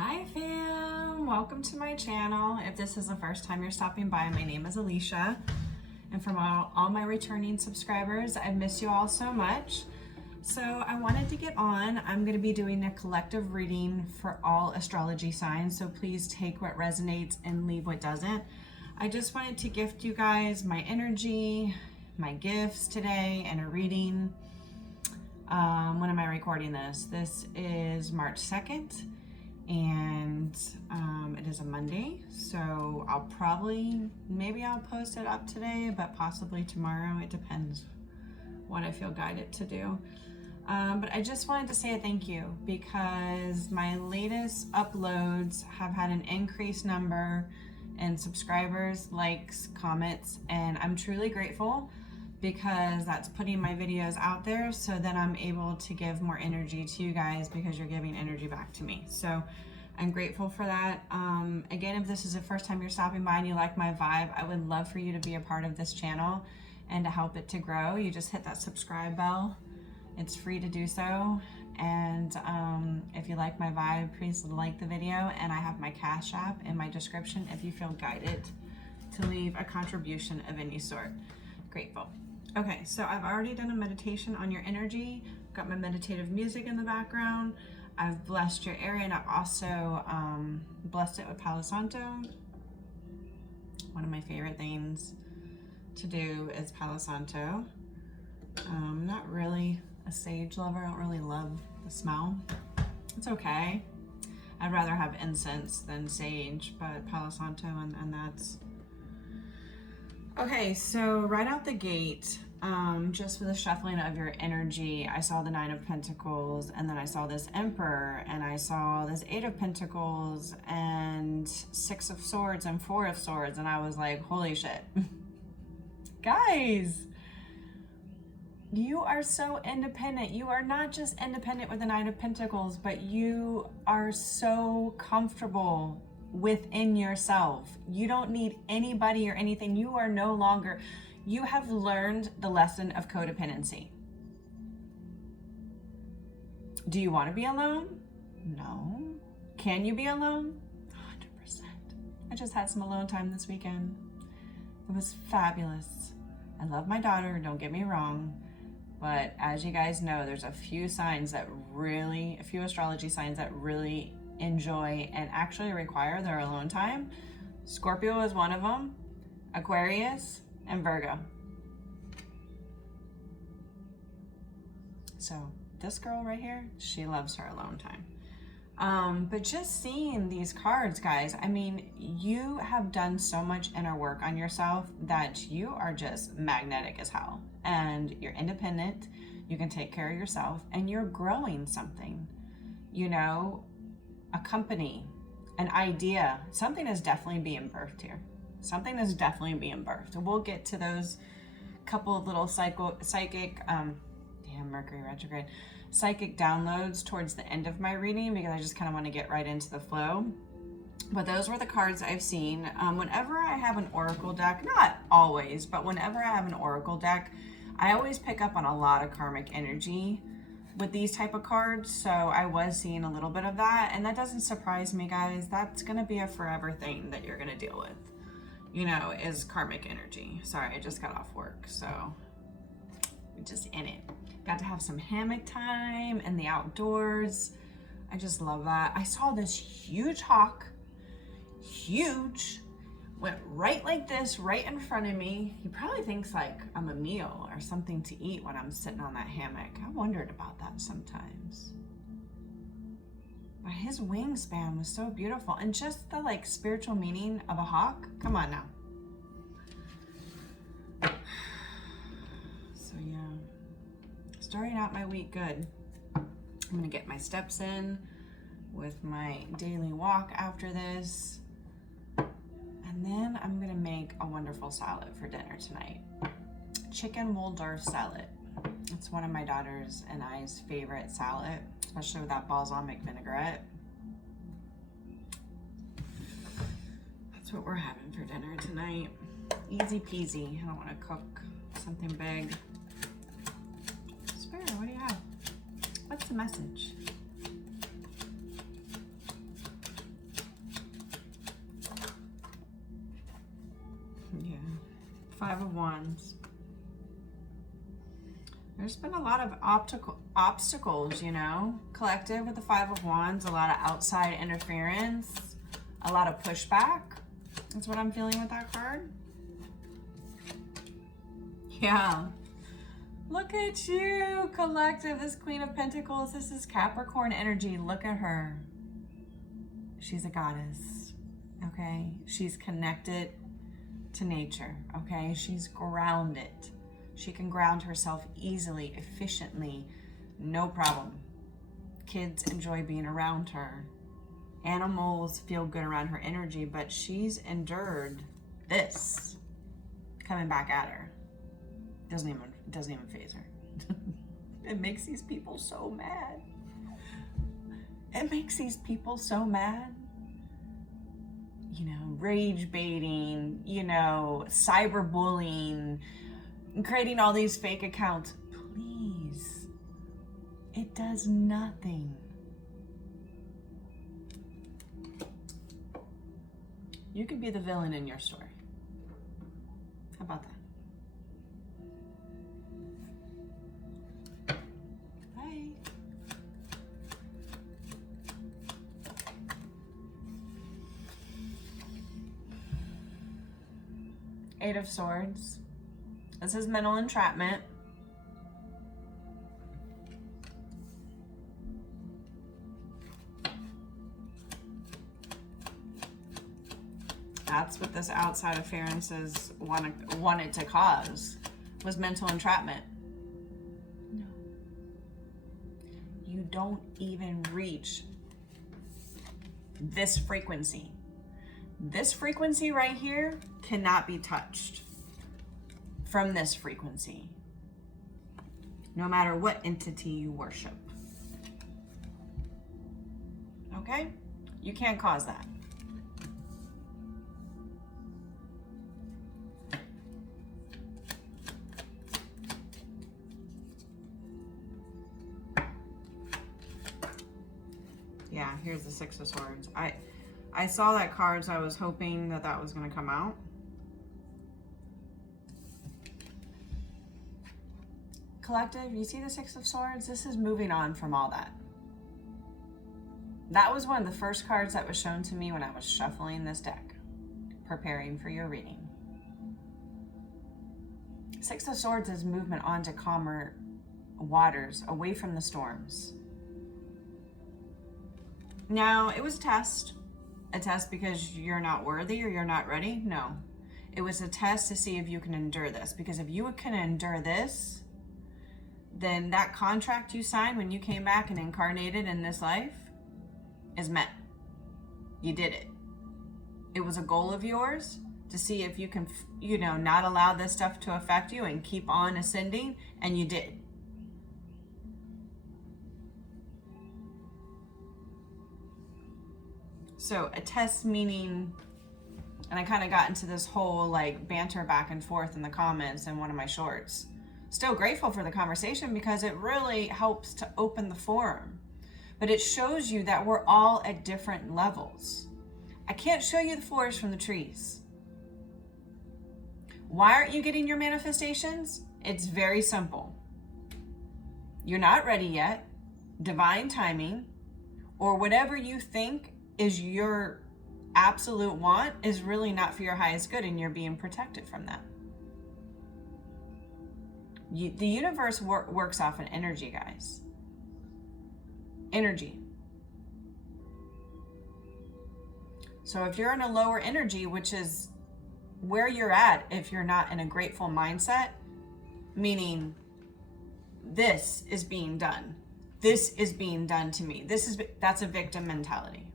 Hi fam, welcome to my channel. If this is the first time you're stopping by, my name is Alicia. And from all my returning subscribers, I've missed you all so much. So I wanted to get on. I'm going to be doing a collective reading for all astrology signs. So please take what resonates and leave what doesn't. I just wanted to gift you guys my energy, my gifts today, and a reading. When am I recording this? This is March 2nd. And it is a Monday, so maybe I'll post it up today, but possibly tomorrow. It depends what I feel guided to do. But I just wanted to say a thank you because my latest uploads have had an increased number in subscribers, likes, comments, and I'm truly grateful because that's putting my videos out there, so then I'm able to give more energy to you guys because you're giving energy back to me. So I'm grateful for that. Again, if this is the first time you're stopping by and you like my vibe, I would love for you to be a part of this channel and to help it to grow. You just hit that subscribe bell. It's free to do so. And if you like my vibe, please like the video, and I have my Cash App in my description if you feel guided to leave a contribution of any sort. Grateful. Okay, so I've already done a meditation on your energy, got my meditative music in the background. I've blessed your area, and I've also blessed it with Palo Santo. One of my favorite things to do is Palo Santo. I'm not really a sage lover. I don't really love the smell. It's okay. I'd rather have incense than sage, but Palo Santo, and that's okay. So right out the gate, just for the shuffling of your energy, I saw the Nine of Pentacles, and then I saw this Emperor, and I saw this Eight of Pentacles, and Six of Swords, and Four of Swords, and I was like, holy shit. Guys, you are so independent. You are not just independent with the Nine of Pentacles, but you are so comfortable within yourself. You don't need anybody or anything. You are no longer, you have learned the lesson of codependency. Do you want to be alone? No. Can you be alone? 100%. I just had some alone time this weekend. It was fabulous. I love my daughter, don't get me wrong. But as you guys know, there's a few astrology signs that really enjoy and actually require their alone time. Scorpio is one of them, Aquarius, and Virgo. So this girl right here, she loves her alone time. But just seeing these cards, guys, I mean, you have done so much inner work on yourself that you are just magnetic as hell. And you're independent, you can take care of yourself, and you're growing something. You know, a company, an idea, something is definitely being birthed here. Something is definitely being birthed. We'll get to those couple of little Mercury retrograde, psychic downloads towards the end of my reading because I just kind of want to get right into the flow. But those were the cards I've seen. Whenever I have an oracle deck, not always, but whenever I have an oracle deck, I always pick up on a lot of karmic energy with these type of cards. So I was seeing a little bit of that, and that doesn't surprise me, guys. That's going to be a forever thing that you're going to deal with, you know, is karmic energy. Sorry, I just got off work, so we're just in it. Got to have some hammock time in the outdoors. I just love that. I saw this huge hawk, huge, went right like this, right in front of me. He probably thinks like I'm a meal or something to eat when I'm sitting on that hammock. I wondered about that sometimes. But his wingspan was so beautiful, and just the like spiritual meaning of a hawk. Come on now. So yeah. Starting out my week good. I'm gonna get my steps in with my daily walk after this. And then I'm gonna make a wonderful salad for dinner tonight. Chicken Waldorf salad. It's one of my daughter's and I's favorite salad, especially with that balsamic vinaigrette. That's what we're having for dinner tonight. Easy peasy. I don't wanna cook something big. What do you have? What's the message? Five of Wands. There's been a lot of obstacles, you know, collective with the Five of Wands, a lot of outside interference, a lot of pushback. That's what I'm feeling with that card. Yeah. Look at you, collective, this Queen of Pentacles. This is Capricorn energy. Look at her. She's a goddess, okay? She's connected to nature, okay? She's grounded. She can ground herself easily, efficiently, no problem. Kids enjoy being around her. Animals feel good around her energy, but she's endured this coming back at her. Doesn't even faze her. It makes these people so mad. It makes these people so mad. You know, rage baiting, you know, cyberbullying, creating all these fake accounts. Please, it does nothing. You can be the villain in your story. How about that? Bye. Eight of Swords. This is mental entrapment. That's what this outside interferences wanted to cause, was mental entrapment. No. You don't even reach this frequency. This frequency right here cannot be touched from this frequency, no matter what entity you worship. Okay? You can't cause that. Yeah, here's the Six of Swords. I saw that card, so I was hoping that that was going to come out. Collective, you see the Six of Swords? This is moving on from all that. That was one of the first cards that was shown to me when I was shuffling this deck, preparing for your reading. Six of Swords is movement onto calmer waters, away from the storms. Now, it was a test because you're not worthy or you're not ready. No, it was a test to see if you can endure this, because if you can endure this, then that contract you signed when you came back and incarnated in this life is met. You did it. It was a goal of yours to see if you can, you know, not allow this stuff to affect you and keep on ascending, and you did. So a test meaning, and I kind of got into this whole like banter back and forth in the comments in one of my shorts. Still grateful for the conversation because it really helps to open the forum. But it shows you that we're all at different levels. I can't show you the forest from the trees. Why aren't you getting your manifestations? It's very simple. You're not ready yet. Divine timing, or whatever you think is your absolute want, is really not for your highest good, and you're being protected from that. The universe works off an energy, guys. Energy. So if you're in a lower energy, which is where you're at, if you're not in a grateful mindset, meaning this is being done, this is being done to me, that's a victim mentality.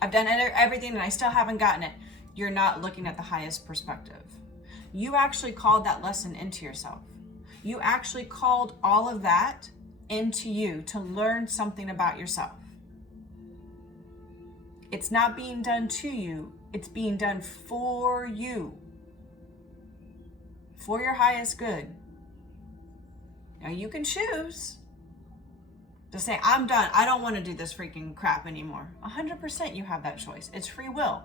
I've done everything and I still haven't gotten it. You're not looking at the highest perspective. You actually called that lesson into yourself. You actually called all of that into you to learn something about yourself. It's not being done to you, it's being done for you, for your highest good. Now you can choose to say, I'm done. I don't want to do this freaking crap anymore. 100% you have that choice. It's free will.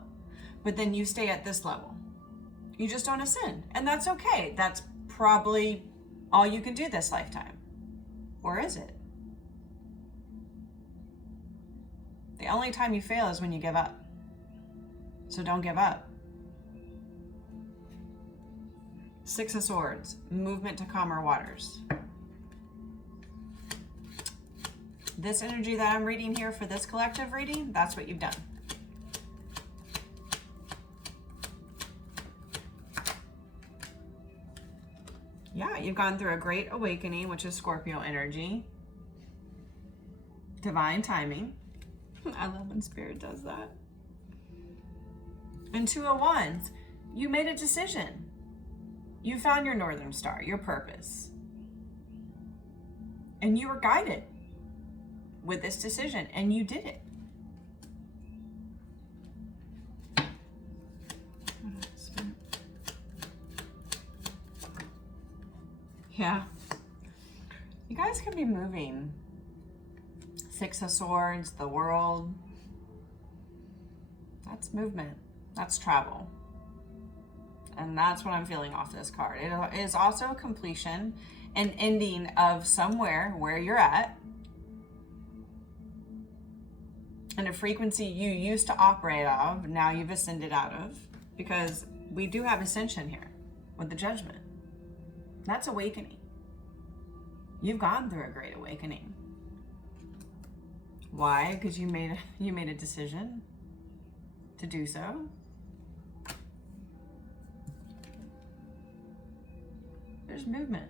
But then you stay at this level. You just don't ascend. And that's okay. That's probably all you can do this lifetime. Or is it? The only time you fail is when you give up. So don't give up. Six of Swords, movement to calmer waters. This energy that I'm reading here for this collective reading, that's what you've done. Yeah, you've gone through a great awakening, which is Scorpio energy. Divine timing. I love when Spirit does that. And Two of Wands, you made a decision. You found your Northern Star, your purpose. And you were guided with this decision, and you did it. Yeah. You guys could be moving. Six of Swords, the World. That's movement. That's travel. And that's what I'm feeling off this card. It is also a completion, an ending of somewhere where you're at, and a frequency you used to operate of, now you've ascended out of, because we do have ascension here with the Judgment. That's awakening. You've gone through a great awakening. Why? Because you made a decision to do so. There's movement.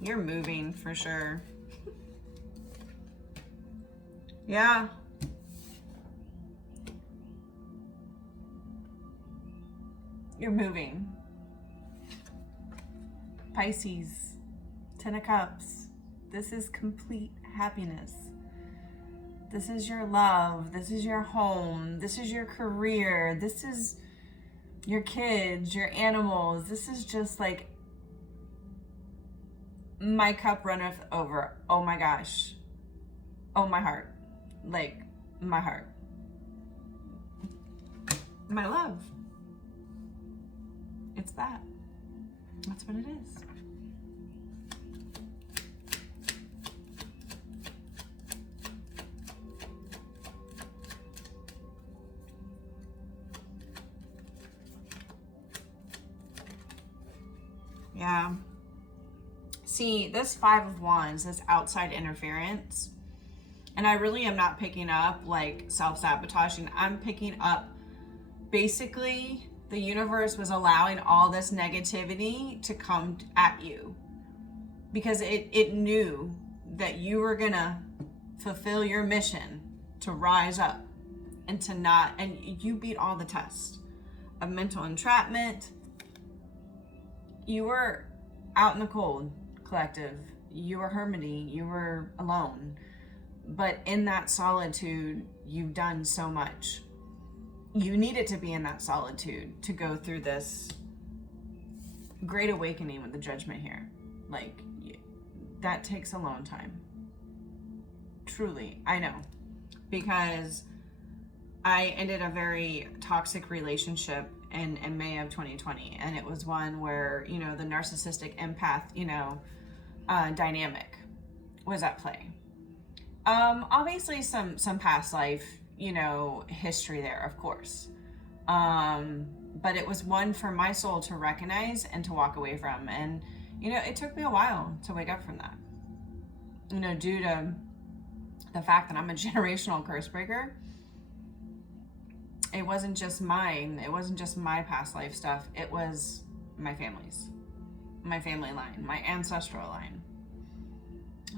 You're moving for sure. Yeah. You're moving. Pisces, 10 of Cups. This is complete happiness. This is your love. This is your home. This is your career. This is your kids, your animals. This is just like, my cup runneth over. Oh my gosh. Oh, my heart. Like, my heart. My love. It's that. That's what it is. Yeah. See, this Five of Wands, this outside interference, and I really am not picking up like self-sabotaging. I'm picking up basically the universe was allowing all this negativity to come at you because it knew that you were gonna fulfill your mission to rise up and to not, and you beat all the tests of mental entrapment. You were out in the cold, collective. You were hermity. You were alone. But in that solitude, you've done so much. You needed to be in that solitude to go through this great awakening with the Judgment here. Like, that takes alone time. Truly, I know. Because I ended a very toxic relationship in May of 2020. And it was one where, you know, the narcissistic empath, you know, dynamic was at play. Obviously some past life, you know, history there, of course. But it was one for my soul to recognize and to walk away from. And, you know, it took me a while to wake up from that. You know, due to the fact that I'm a generational curse breaker. It wasn't just mine. It wasn't just my past life stuff. It was my family's, my family line, my ancestral line.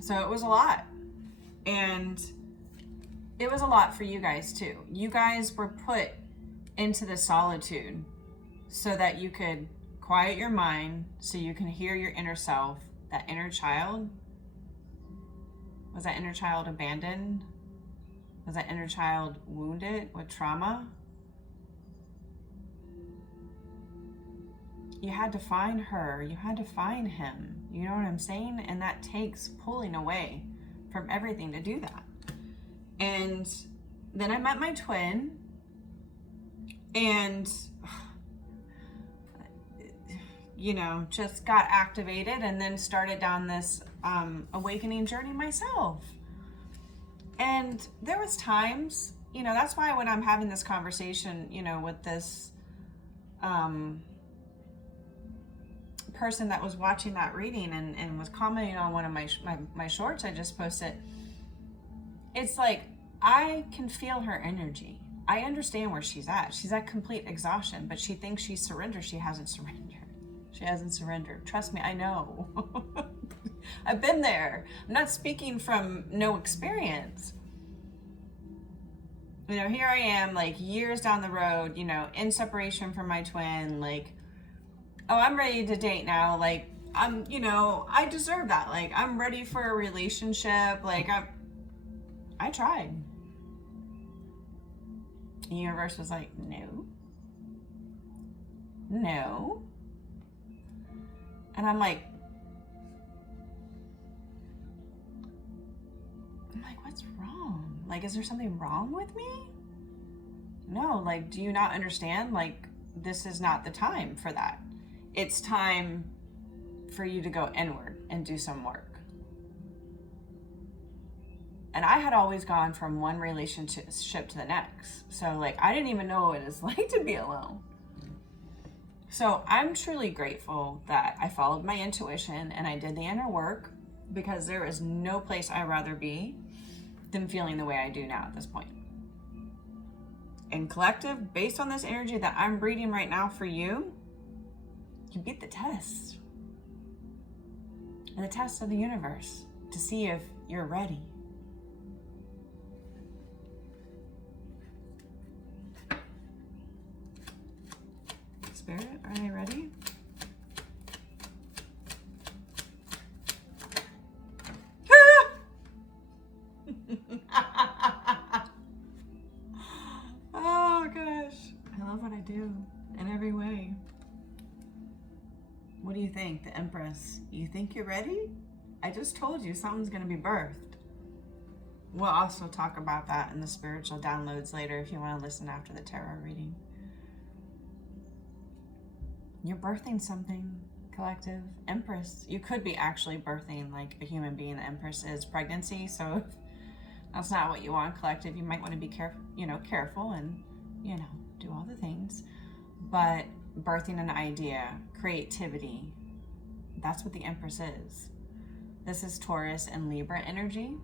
So it was a lot. And it was a lot for you guys too. You guys were put into the solitude so that you could quiet your mind, so you can hear your inner self, that inner child. Was that inner child abandoned? Was that inner child wounded with trauma? You had to find her. You had to find him. You know what I'm saying? And that takes pulling away. from everything to do that. And then I met my twin, and you know, just got activated and then started down this awakening journey myself. And there was times, you know, that's why when I'm having this conversation, you know, with this person that was watching that reading and was commenting on one of my shorts I just posted, it's like, I can feel her energy. I understand where she's at. She's at complete exhaustion, but she thinks she's surrendered. She hasn't surrendered. She hasn't surrendered. Trust me, I know. I've been there. I'm not speaking from no experience. You know, here I am, like years down the road, you know, in separation from my twin, like, oh, I'm ready to date now. Like, I'm, you know, I deserve that. Like, I'm ready for a relationship. Like, I tried. The universe was like, no. No. And I'm like, what's wrong? Like, is there something wrong with me? No, like, do you not understand? Like, this is not the time for that. It's time for you to go inward and do some work. And I had always gone from one relationship to the next. So, like, I didn't even know what it's like to be alone. So I'm truly grateful that I followed my intuition and I did the inner work, because there is no place I'd rather be than feeling the way I do now at this point. And collective, based on this energy that I'm reading right now for you, you beat the test. And the test of the universe to see if you're ready. Spirit, are they ready? Oh gosh, I love what I do in every way. What do you think, the Empress? You think you're ready? I just told you something's going to be birthed. We'll also talk about that in the spiritual downloads later if you want to listen after the tarot reading. You're birthing something, collective. Empress. You could be actually birthing like a human being. The Empress is pregnancy, so if that's not what you want, collective, you might want to be careful and, do all the things. But birthing an idea, creativity, that's what the Empress is. This is Taurus and Libra energy.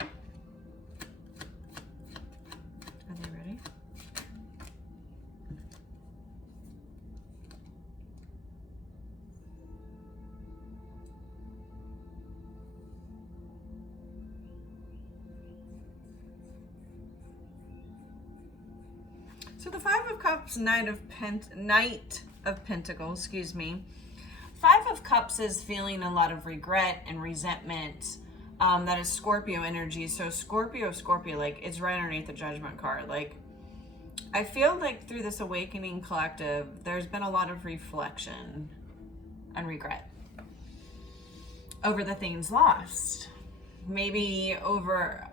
Are they ready? So the Five of Cups, Knight of Pentacles, excuse me. Five of Cups is feeling a lot of regret and resentment. That is Scorpio energy. So Scorpio, like, it's right underneath the Judgment card. Like, I feel like through this awakening collective, there's been a lot of reflection and regret over the things lost. Maybe over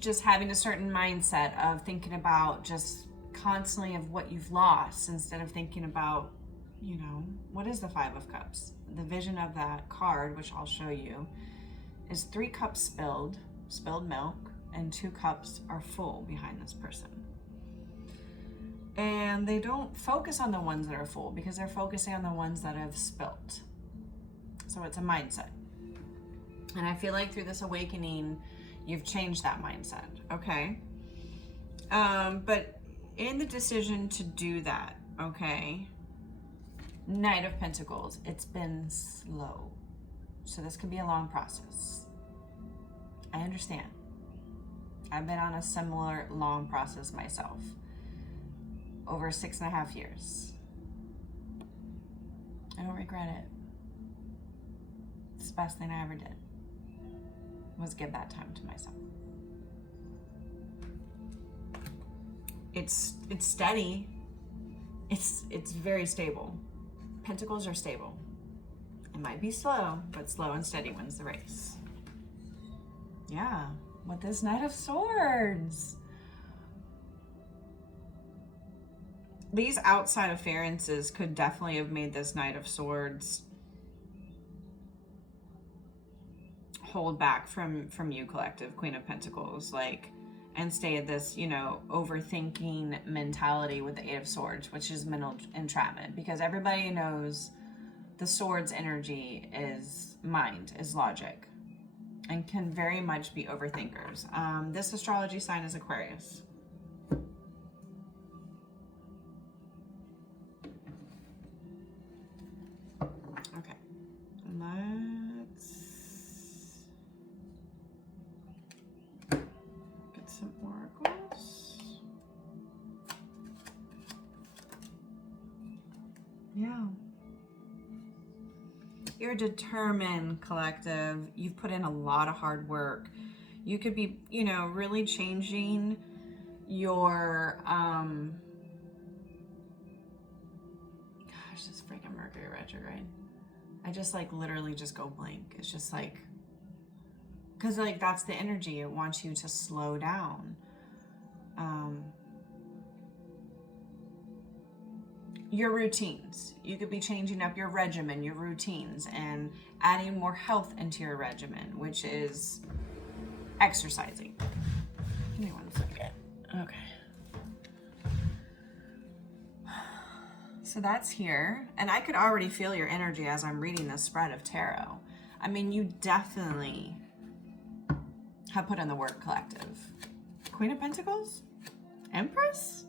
just having a certain mindset of thinking about just constantly of what you've lost instead of thinking about, what is the Five of Cups? The vision of that card, which I'll show you, is 3 cups spilled milk, and 2 cups are full behind this person. And they don't focus on the ones that are full because they're focusing on the ones that have spilt. So it's a mindset. And I feel like through this awakening, you've changed that mindset, okay? But in the decision to do that, okay, Knight of Pentacles, it's been slow. So this could be a long process. I understand. I've been on a similar long process myself. Over 6.5 years. I don't regret it. It's the best thing I ever did, was give that time to myself. It's steady. It's very stable. Pentacles are stable. It might be slow, but slow and steady wins the race. Yeah, with this Knight of Swords. These outside appearances could definitely have made this Knight of Swords hold back from you, collective, Queen of Pentacles, like, and stay at this, you know, overthinking mentality with the Eight of Swords, which is mental entrapment, because everybody knows the Swords energy is mind, is logic, and can very much be overthinkers. This astrology sign is Aquarius. Okay, let's get some oracles. Yeah. You're determined, collective. You've put in a lot of hard work. You could be, you know, really changing your, gosh, this freaking Mercury retrograde. I just like literally just go blank. It's just like, because like that's the energy. It wants you to slow down. Your routines. You could be changing up your regimen, your routines, and adding more health into your regimen, which is exercising. Give me 1 second. Okay. So that's here. And I could already feel your energy as I'm reading this spread of tarot. I mean, you definitely have put in the work, collective. Queen of Pentacles? Empress?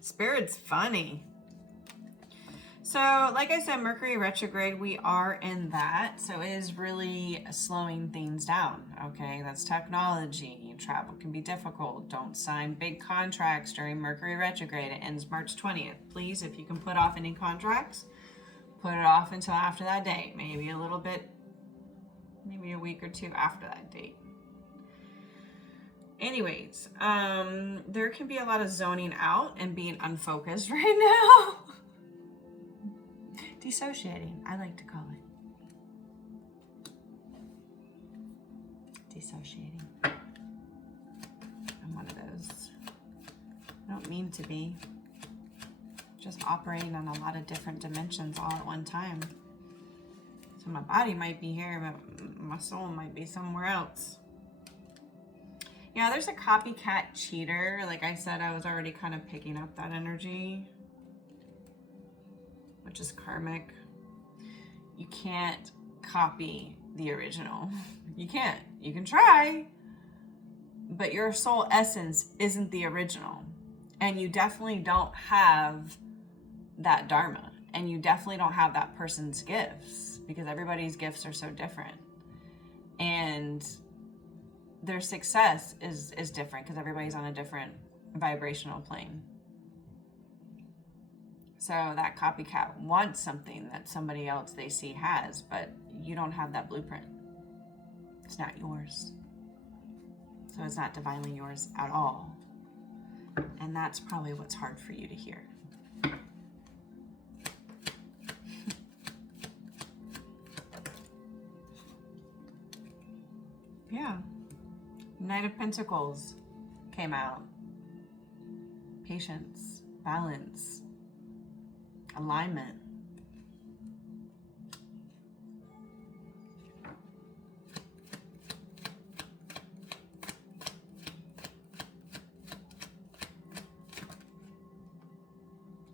Spirit's funny. So, like I said, Mercury retrograde, we are in that. So it is really slowing things down, okay? That's technology. Travel can be difficult. Don't sign big contracts during Mercury retrograde. It ends March 20th. Please, if you can put off any contracts, put it off until after that date. Maybe a little bit, maybe a week or two after that date. Anyways, there can be a lot of zoning out and being unfocused right now. Dissociating, I like to call it. Dissociating. I'm one of those. I don't mean to be. Just operating on a lot of different dimensions all at one time. So my body might be here, but my soul might be somewhere else. Yeah, there's a copycat cheater. Like I said, I was already kind of picking up that energy, which is karmic. You can't copy the original. You can't. You can try, but your soul essence isn't the original. And you definitely don't have that dharma. And you definitely don't have that person's gifts, because everybody's gifts are so different. And their success is different because everybody's on a different vibrational plane. So that copycat wants something that somebody else they see has, but you don't have that blueprint. It's not yours. So it's not divinely yours at all. And that's probably what's hard for you to hear. Yeah. Knight of Pentacles came out. Patience, balance, alignment.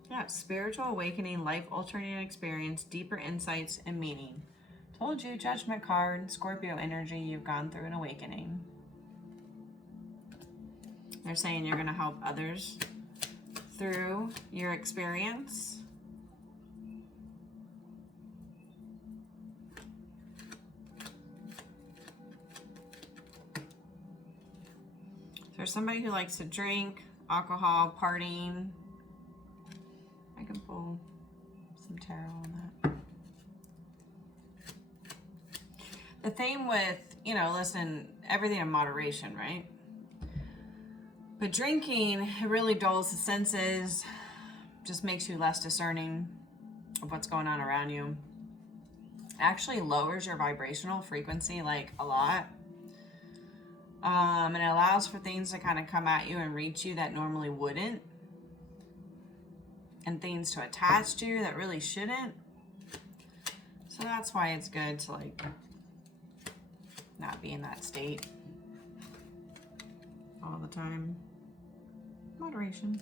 Yeah, spiritual awakening, life-altering experience, deeper insights and meaning. Told you, Judgment card, Scorpio energy, you've gone through an awakening. They're saying you're going to help others through your experience. There's somebody who likes to drink, alcohol, partying. I can pull some tarot on that. The thing with, you know, listen, everything in moderation, right? But drinking, it really dulls the senses, just makes you less discerning of what's going on around you. Actually lowers your vibrational frequency like a lot. And it allows for things to kind of come at you and reach you that normally wouldn't. And things to attach to you that really shouldn't. So that's why it's good to like not be in that state all the time. Moderation.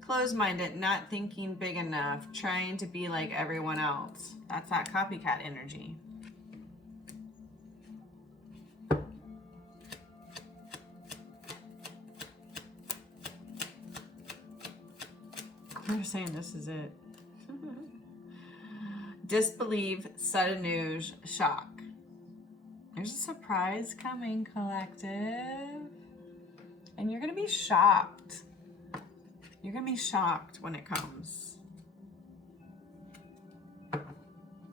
Closed-minded, not thinking big enough, trying to be like everyone else. That's that copycat energy. They're saying this is it. Disbelieve, sudden news, shock. There's a surprise coming, collective. And you're going to be shocked. You're going to be shocked when it comes.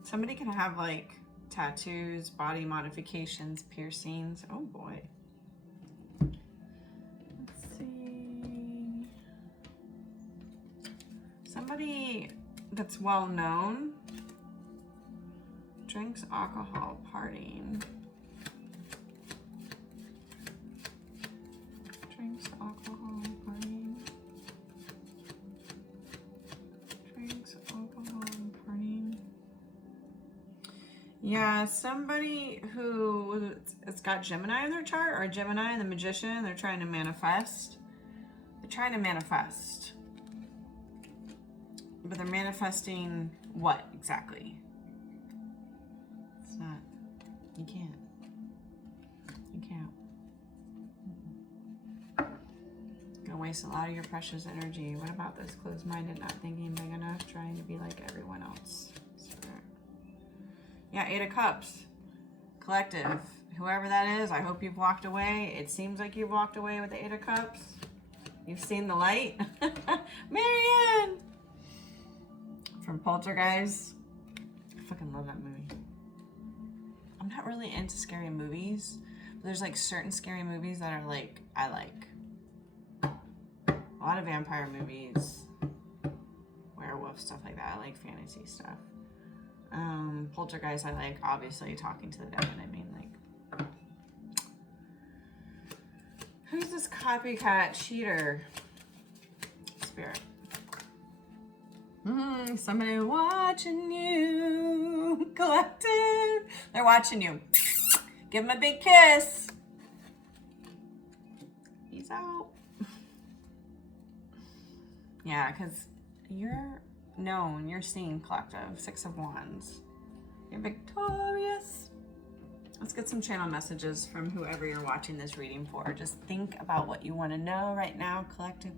Somebody can have like tattoos, body modifications, piercings. Oh boy. Let's see. Somebody that's well known drinks alcohol, partying. Drinks alcohol, partying. Drinks alcohol, partying. Yeah, somebody who has got Gemini in their chart, or a Gemini and the Magician, they're trying to manifest. They're trying to manifest. But they're manifesting what exactly? It's not, you can't. You can't. Gonna waste a lot of your precious energy. What about this closed-minded, not thinking big enough, trying to be like everyone else? Yeah, 8 of Cups. Collective. Whoever that is, I hope you've walked away. It seems like you've walked away with the 8 of Cups. You've seen the light. Marianne! From Poltergeist. I fucking love that movie. I'm not really into scary movies, but there's like certain scary movies that are like, I like. A lot of vampire movies, werewolf, stuff like that. I like fantasy stuff. Poltergeist, I like, obviously, talking to the dead. I mean, like, who's this copycat cheater? Spirit. Somebody watching you, collective. They're watching you. Give them a big kiss. Peace out. Yeah, because you're known, you're seen, collective. 6 of Wands. You're victorious. Let's get some channel messages from whoever you're watching this reading for. Just think about what you want to know right now, collective.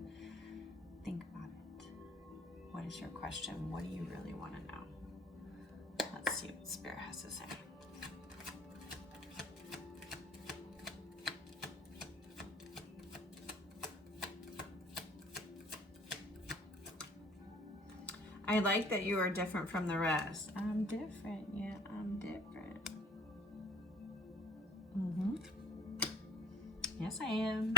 Think about it. What is your question? What do you really want to know? Let's see what Spirit has to say. I like that you are different from the rest. I'm different. Yeah, I'm different. Yes, I am.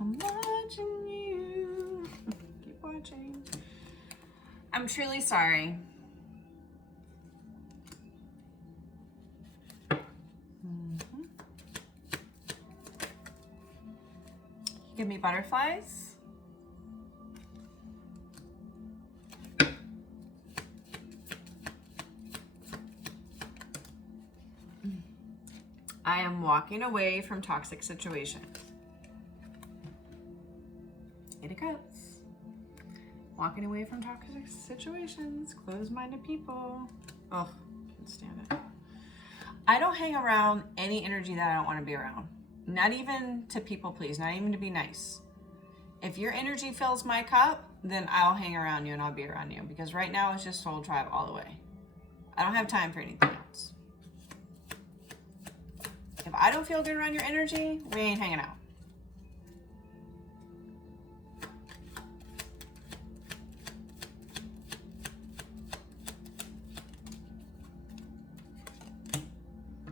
I'm watching you. Keep watching. I'm truly sorry. Give me butterflies. I am walking away from toxic situations. 8 of Cups. Walking away from toxic situations. Closed-minded people. Oh, can't stand it. I don't hang around any energy that I don't want to be around. Not even to people please, not even to be nice. If your energy fills my cup, then I'll hang around you and I'll be around you. Because right now it's just Soul Tribe all the way. I don't have time for anything else. If I don't feel good around your energy, we ain't hanging out.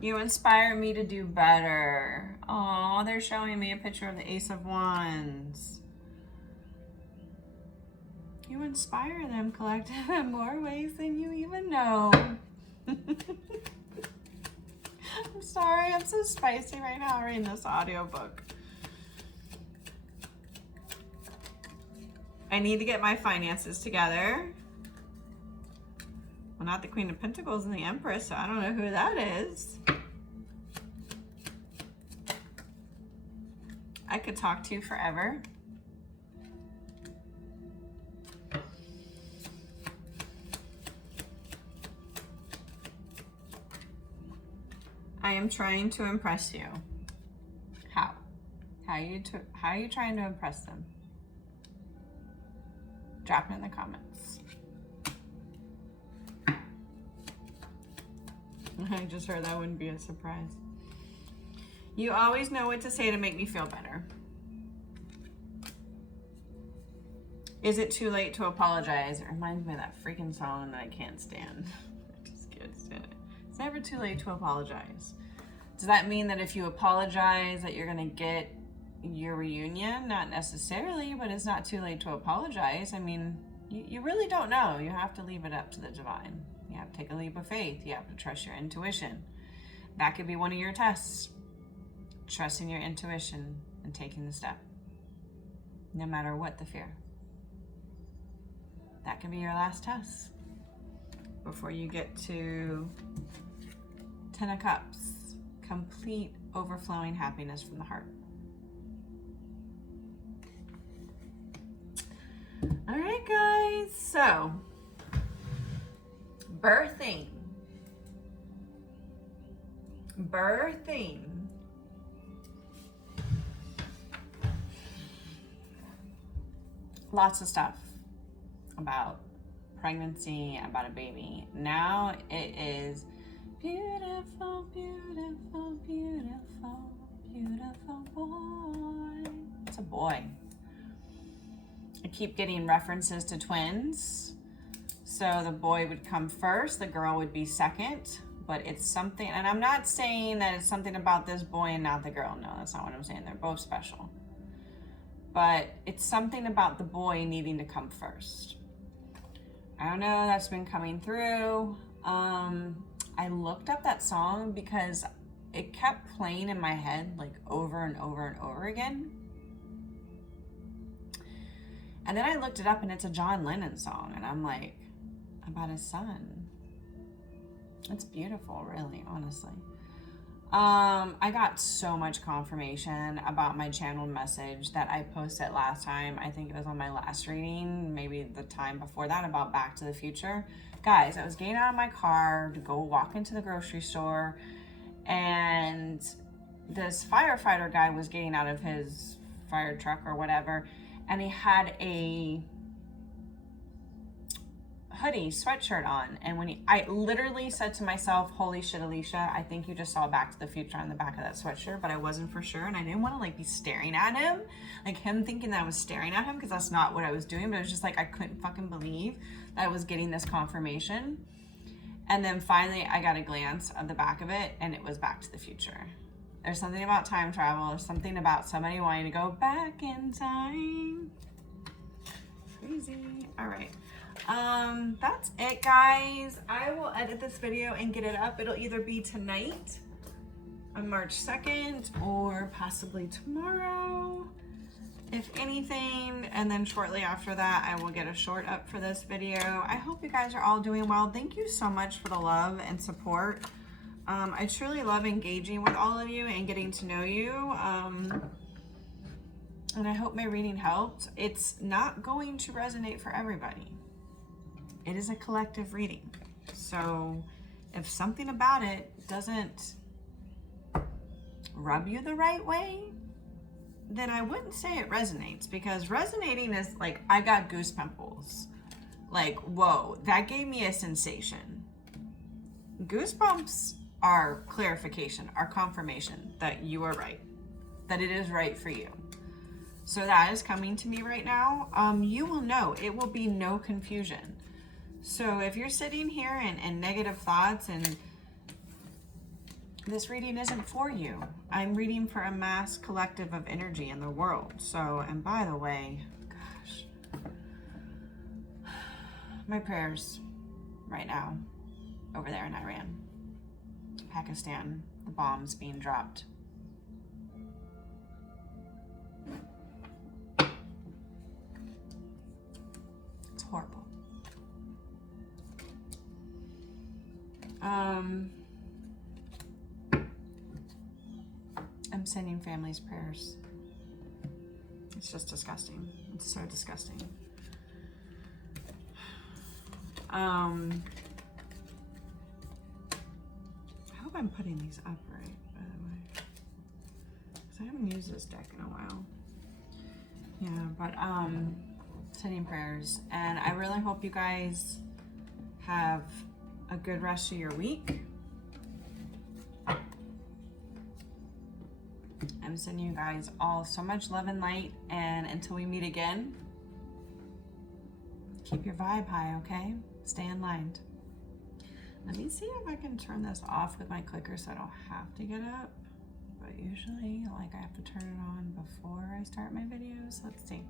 You inspire me to do better. Oh, they're showing me a picture of the Ace of Wands. You inspire them, collective, in more ways than you even know. I'm sorry, I'm so spicy right now reading this audiobook. I need to get my finances together. Well, not the Queen of Pentacles and the Empress, so I don't know who that is. I could talk to you forever. I am trying to impress you. How? How are you trying to impress them? Drop it in the comments. I just heard that wouldn't be a surprise. You always know what to say to make me feel better. Is it too late to apologize? It reminds me of that freaking song that I can't stand. I just can't stand it. It's never too late to apologize. Does that mean that if you apologize that you're gonna get your reunion? Not necessarily, but it's not too late to apologize. I mean, you really don't know. You have to leave it up to the divine. You have to take a leap of faith. You have to trust your intuition. That could be one of your tests. Trusting your intuition and taking the step. No matter what the fear. That can be your last test before you get to 10 of Cups. Complete overflowing happiness from the heart. All right, guys. So, birthing. Lots of stuff about pregnancy, about a baby. Now it is beautiful, beautiful, beautiful, beautiful boy. It's a boy. I keep getting references to twins. So the boy would come first, the girl would be second, but it's something, and I'm not saying that it's something about this boy and not the girl. No, that's not what I'm saying. They're both special. But it's something about the boy needing to come first. I don't know, that's been coming through. I looked up that song because it kept playing in my head like over and over and over again. And then I looked it up and it's a John Lennon song, and I'm like, about his son. It's beautiful, really, honestly. I got so much confirmation about my channeled message that I posted last time. I think it was on my last reading, maybe the time before that, about Back to the Future. Guys, I was getting out of my car to go walk into the grocery store, and this firefighter guy was getting out of his fire truck or whatever, and he had a hoodie, sweatshirt on, and I literally said to myself, holy shit, Alicia, I think you just saw Back to the Future on the back of that sweatshirt, but I wasn't for sure, and I didn't want to like be staring at him, like him thinking that I was staring at him, because that's not what I was doing, but it was just like I couldn't fucking believe that I was getting this confirmation. And then finally I got a glance of the back of it, and it was Back to the Future. There's something about time travel, there's something about somebody wanting to go back in time. Crazy. All right. That's it, guys. I will edit this video and get it up. It'll either be tonight on March 2nd or possibly tomorrow, if anything, and then shortly after that I will get a short up for this video. I hope you guys are all doing well. Thank you so much for the love and support. I truly love engaging with all of you and getting to know you, and I hope my reading helped. It's not going to resonate for everybody. It is a collective reading. So if something about it doesn't rub you the right way, then I wouldn't say it resonates, because resonating is like, I got goosepimples. Like, whoa, that gave me a sensation. Goosebumps are clarification, are confirmation that you are right, that it is right for you. So that is coming to me right now. You will know, it will be no confusion. So if you're sitting here and negative thoughts and this reading isn't for you. I'm reading for a mass collective of energy in the world. So, and by the way, gosh, my prayers right now over there in Iran, Pakistan, the bombs being dropped. It's horrible. I'm sending families prayers. It's just disgusting. It's so disgusting. I hope I'm putting these up right, by the way. Because I haven't used this deck in a while. Yeah, but sending prayers. And I really hope you guys have a good rest of your week. I'm sending you guys all so much love and light, and until we meet again, keep your vibe high, okay? Stay in line. Let me see if I can turn this off with my clicker so I don't have to get up. But usually, like, I have to turn it on before I start my videos. Let's see.